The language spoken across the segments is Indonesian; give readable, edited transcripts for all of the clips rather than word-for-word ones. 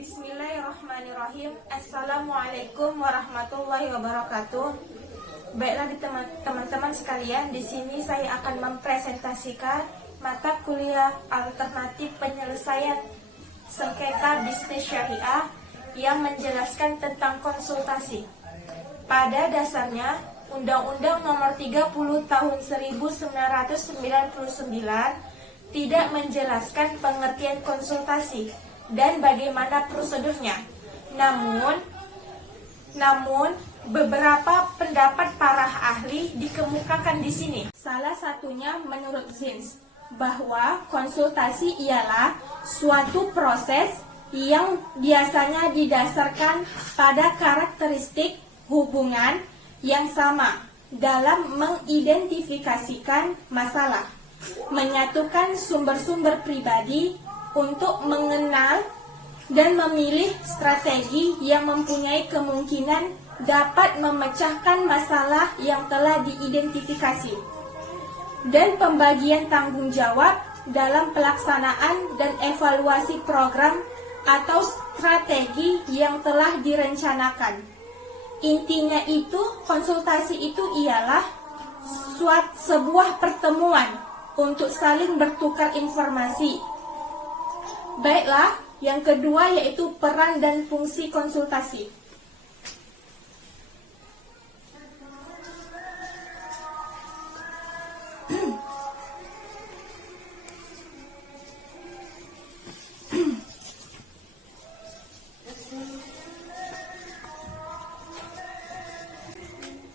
Bismillahirrahmanirrahim. Assalamualaikum warahmatullahi wabarakatuh. Baiklah teman-teman sekalian, di sini saya akan mempresentasikan mata kuliah alternatif penyelesaian sengketa bisnis syariah yang menjelaskan tentang konsultasi. Pada dasarnya, Undang-Undang Nomor 30 Tahun 1999 tidak menjelaskan pengertian konsultasi dan bagaimana prosedurnya. Namun beberapa pendapat para ahli dikemukakan di sini. Salah satunya menurut Zins bahwa konsultasi ialah suatu proses yang biasanya didasarkan pada karakteristik hubungan yang sama dalam mengidentifikasikan masalah, menyatukan sumber-sumber pribadi untuk mengenal dan memilih strategi yang mempunyai kemungkinan dapat memecahkan masalah yang telah diidentifikasi, dan pembagian tanggung jawab dalam pelaksanaan dan evaluasi program atau strategi yang telah direncanakan. Intinya itu, konsultasi itu ialah sebuah pertemuan untuk saling bertukar informasi. Baiklah, yang kedua yaitu peran dan fungsi konsultasi.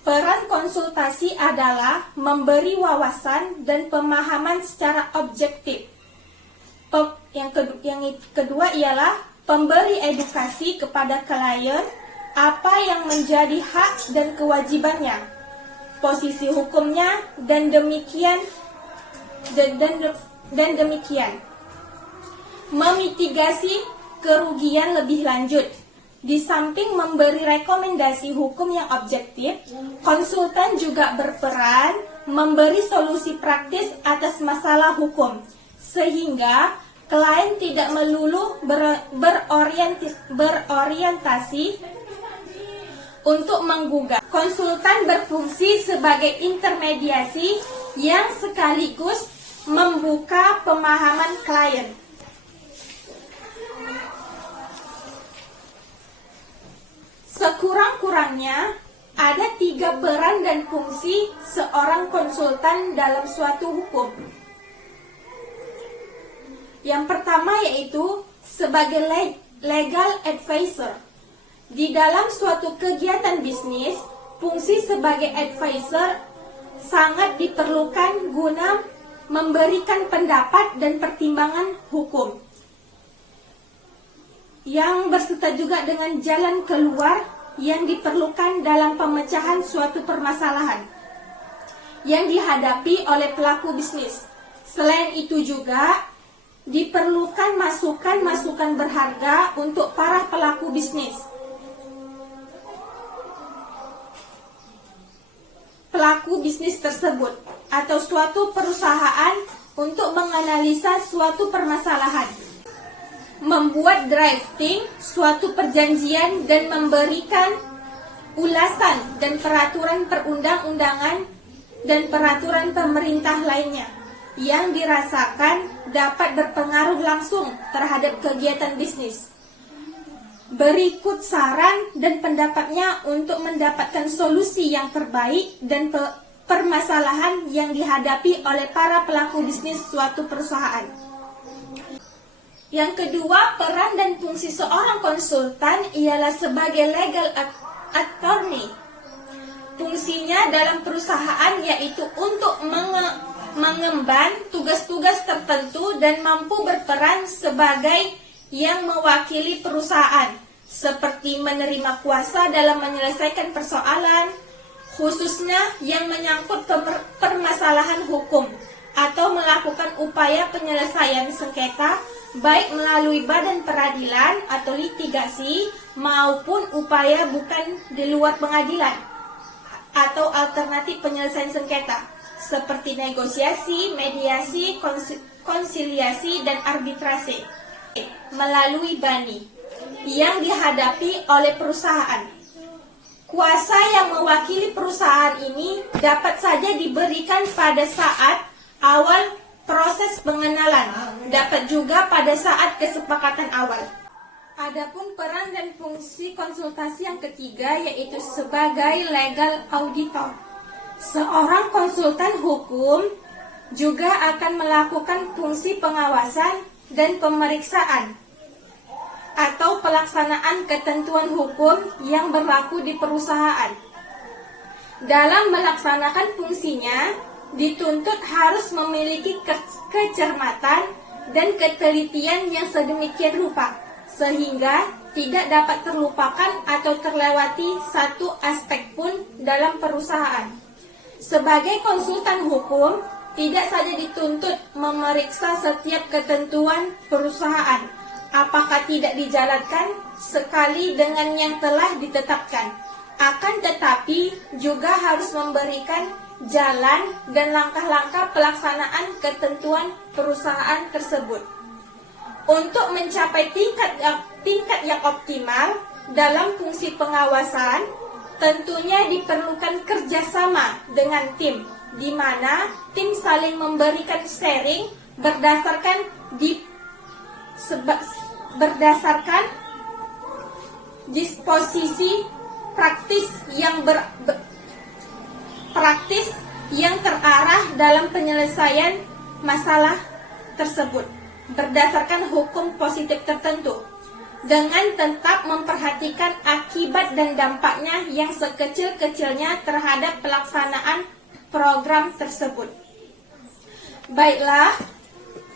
Peran konsultasi adalah memberi wawasan dan pemahaman secara objektif. Yang kedua ialah pemberi edukasi kepada klien apa yang menjadi hak dan kewajibannya, posisi hukumnya, dan demikian memitigasi kerugian lebih lanjut. Di samping memberi rekomendasi hukum yang objektif, konsultan juga berperan memberi solusi praktis atas masalah hukum, sehingga klien tidak melulu berorientasi untuk menggugat. Konsultan berfungsi sebagai intermediasi yang sekaligus membuka pemahaman klien. Sekurang-kurangnya ada 3 peran dan fungsi seorang konsultan dalam suatu hukum. Yang pertama yaitu sebagai legal advisor. Di dalam suatu kegiatan bisnis, fungsi sebagai advisor sangat diperlukan guna memberikan pendapat dan pertimbangan hukum yang berserta juga dengan jalan keluar yang diperlukan dalam pemecahan suatu permasalahan yang dihadapi oleh pelaku bisnis. Selain itu juga diperlukan masukan-masukan berharga untuk para pelaku bisnis. Pelaku bisnis tersebut atau suatu perusahaan untuk menganalisa suatu permasalahan, membuat drafting suatu perjanjian dan memberikan ulasan dan peraturan perundang-undangan dan peraturan pemerintah lainnya yang dirasakan dapat berpengaruh langsung terhadap kegiatan bisnis. Berikut saran dan pendapatnya untuk mendapatkan solusi yang terbaik dan permasalahan yang dihadapi oleh para pelaku bisnis suatu perusahaan. Yang kedua, peran dan fungsi seorang konsultan ialah sebagai legal attorney. Fungsinya dalam perusahaan yaitu untuk mengemban tugas-tugas tertentu dan mampu berperan sebagai yang mewakili perusahaan, seperti menerima kuasa dalam menyelesaikan persoalan, khususnya yang menyangkut permasalahan hukum, atau melakukan upaya penyelesaian sengketa, baik melalui badan peradilan atau litigasi, maupun upaya bukan di luar pengadilan, atau alternatif penyelesaian sengketa, seperti negosiasi, mediasi, konsiliasi, dan arbitrase melalui BANI. yang dihadapi oleh perusahaan. Kuasa yang mewakili perusahaan ini dapat saja diberikan pada saat awal proses pengenalan, dapat juga pada saat kesepakatan awal. Adapun peran dan fungsi konsultasi yang ketiga yaitu sebagai legal auditor. Seorang konsultan hukum juga akan melakukan fungsi pengawasan dan pemeriksaan atau pelaksanaan ketentuan hukum yang berlaku di perusahaan. Dalam melaksanakan fungsinya, dituntut harus memiliki kecermatan dan ketelitian yang sedemikian rupa, sehingga tidak dapat terlupakan atau terlewati satu aspek pun dalam perusahaan. Sebagai konsultan hukum, tidak saja dituntut memeriksa setiap ketentuan perusahaan, apakah tidak dijalankan sekali dengan yang telah ditetapkan. Akan tetapi juga harus memberikan jalan dan langkah-langkah pelaksanaan ketentuan perusahaan tersebut. Untuk mencapai tingkat yang optimal dalam fungsi pengawasan, tentunya diperlukan kerjasama dengan tim, di mana tim saling memberikan sharing berdasarkan disposisi praktis yang terarah dalam penyelesaian masalah tersebut berdasarkan hukum positif tertentu, dengan tetap memperhatikan akibat dan dampaknya yang sekecil-kecilnya terhadap pelaksanaan program tersebut. Baiklah,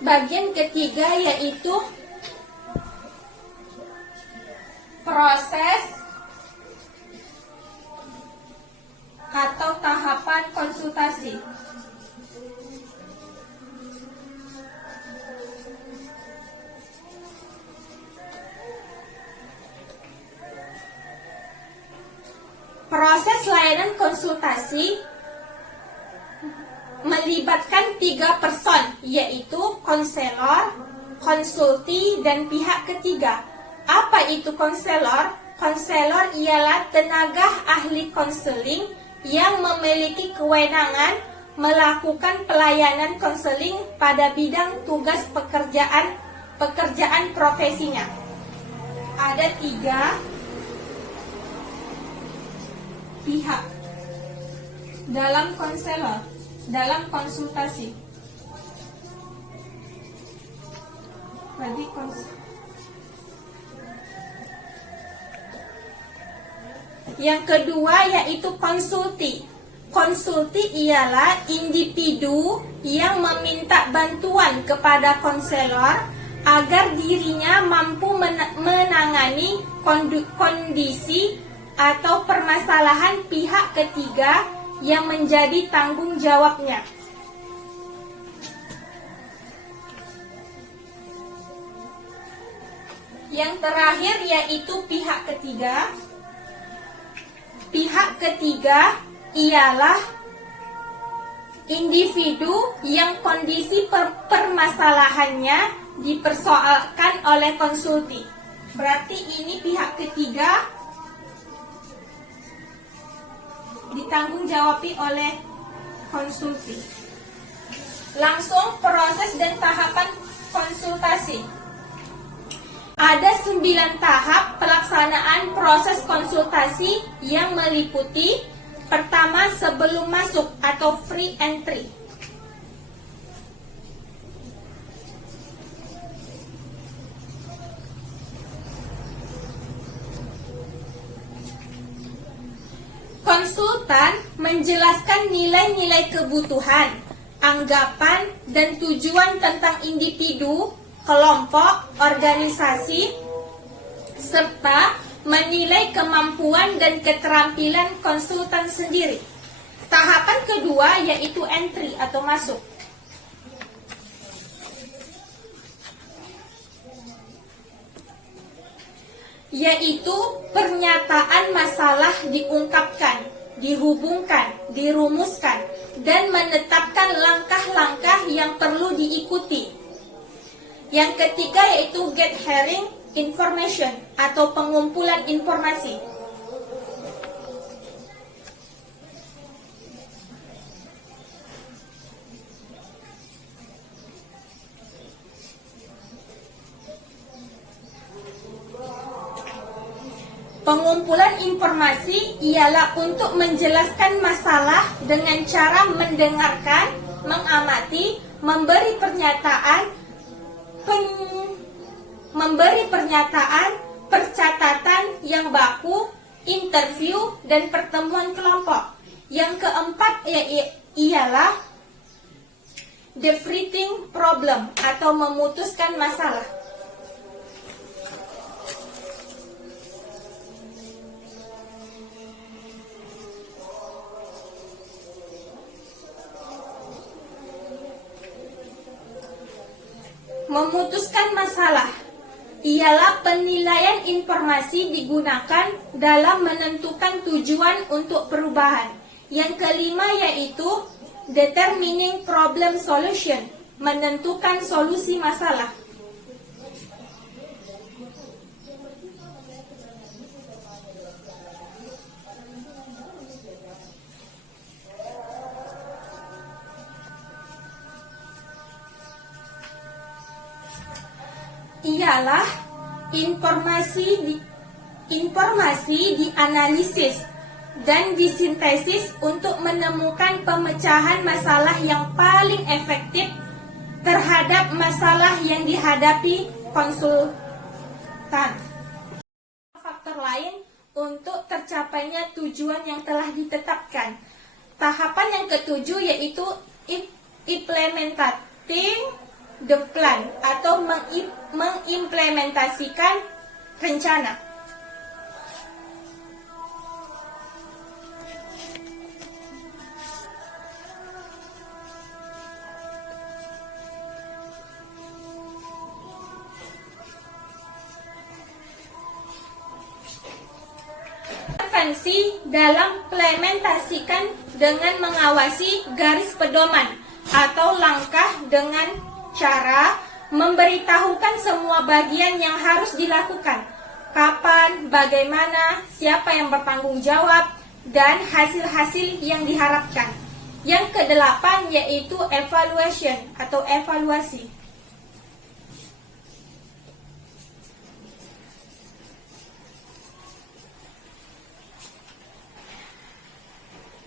bagian ketiga yaitu proses atau tahapan konsultasi. Proses layanan konsultasi melibatkan 3 person, yaitu konselor, konsulti, dan pihak ketiga. Apa itu konselor? Konselor ialah tenaga ahli konseling yang memiliki kewenangan melakukan pelayanan konseling pada bidang tugas pekerjaan profesinya. Ada 3 pihak dalam konselor, dalam konsultasi. Yang kedua yaitu konsulti. Konsulti ialah individu yang meminta bantuan kepada konselor agar dirinya mampu menangani kondisi atau permasalahan pihak ketiga yang menjadi tanggung jawabnya. Yang terakhir yaitu pihak ketiga. Pihak ketiga ialah individu yang kondisi permasalahannya dipersoalkan oleh konsulti. Berarti ini pihak ketiga ditanggung-jawabi oleh konsulti. Langsung proses dan tahapan konsultasi. Ada 9 tahap pelaksanaan proses konsultasi yang meliputi: pertama, sebelum masuk atau free entry. Konsultan menjelaskan nilai-nilai kebutuhan, anggapan, dan tujuan tentang individu, kelompok, organisasi, serta menilai kemampuan dan keterampilan konsultan sendiri. Tahapan kedua yaitu entry atau masuk. Yaitu pernyataan masalah diungkapkan, dihubungkan, dirumuskan, dan menetapkan langkah-langkah yang perlu diikuti. Yang ketiga yaitu get hearing, information atau pengumpulan informasi. Pengumpulan informasi ialah untuk menjelaskan masalah dengan cara mendengarkan, mengamati, memberi pernyataan, percatatan yang baku, interview, dan pertemuan kelompok. Yang keempat ialah defeating problem atau memutuskan masalah. Memutuskan masalah ialah penilaian informasi digunakan dalam menentukan tujuan untuk perubahan. Yang kelima yaitu determining problem solution, menentukan solusi masalah. Ialah informasi dianalisis dan disintesis untuk menemukan pemecahan masalah yang paling efektif terhadap masalah yang dihadapi konsultan. Faktor lain untuk tercapainya tujuan yang telah ditetapkan. Tahapan yang ketujuh yaitu implementing the plan atau mengimplementasikan rencana. Intervensi dalam implementasikan dengan mengawasi garis pedoman atau langkah dengan cara memberitahukan semua bagian yang harus dilakukan, kapan, bagaimana, siapa yang bertanggung jawab, dan hasil-hasil yang diharapkan. Yang kedelapan yaitu evaluation atau evaluasi.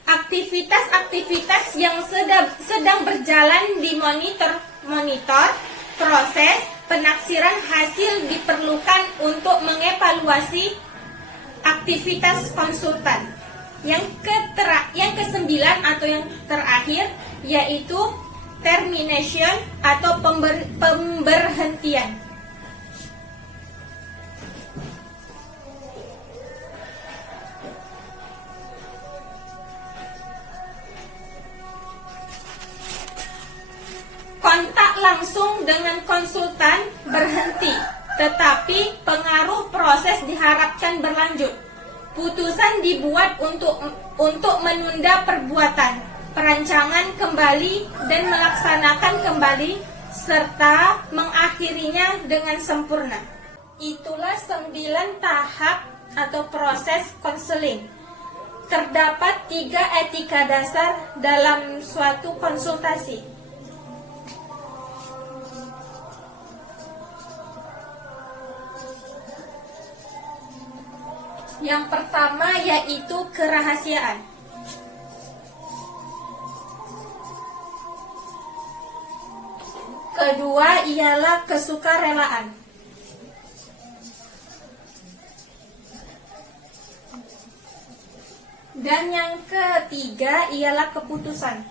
Aktivitas-aktivitas yang sedang berjalan di monitor proses penaksiran hasil diperlukan untuk mengevaluasi aktivitas konsultan. Yang kesembilan atau yang terakhir yaitu termination atau pemberhentian. Kontak langsung dengan konsultan berhenti, tetapi pengaruh proses diharapkan berlanjut. Putusan dibuat untuk menunda perbuatan, perancangan kembali dan melaksanakan kembali, serta mengakhirinya dengan sempurna. Itulah 9 tahap atau proses konseling. Terdapat 3 etika dasar dalam suatu konsultasi. Yang pertama yaitu kerahasiaan. Kedua ialah kesukarelaan. Dan yang ketiga ialah keputusan.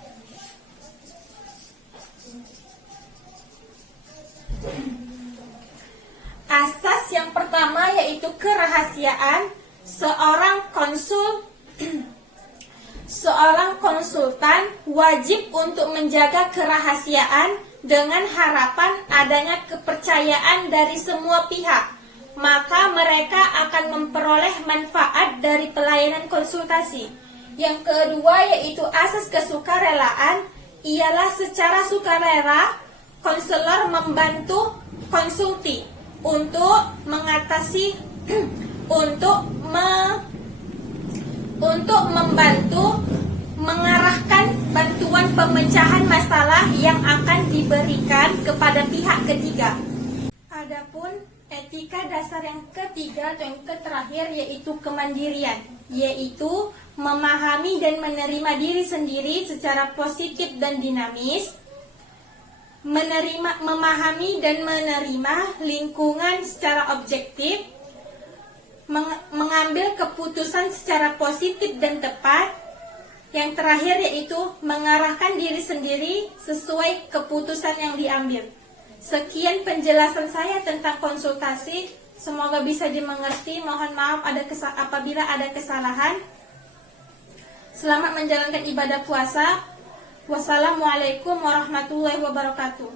Asas yang pertama yaitu kerahasiaan. Seorang konsultan wajib untuk menjaga kerahasiaan dengan harapan adanya kepercayaan dari semua pihak. Maka mereka akan memperoleh manfaat dari pelayanan konsultasi. Yang kedua yaitu asas kesukarelaan, ialah secara sukarela konselor membantu konsulti untuk mengatasi untuk membantu mengarahkan bantuan pemecahan masalah yang akan diberikan kepada pihak ketiga. Adapun etika dasar yang ketiga atau yang terakhir yaitu kemandirian, yaitu memahami dan menerima diri sendiri secara positif dan dinamis, memahami dan menerima lingkungan secara objektif, mengambil keputusan secara positif dan tepat. Yang terakhir yaitu mengarahkan diri sendiri sesuai keputusan yang diambil. Sekian penjelasan saya tentang konsultasi. Semoga bisa dimengerti. Mohon maaf apabila ada kesalahan. Selamat menjalankan ibadah puasa. Wassalamualaikum warahmatullahi wabarakatuh.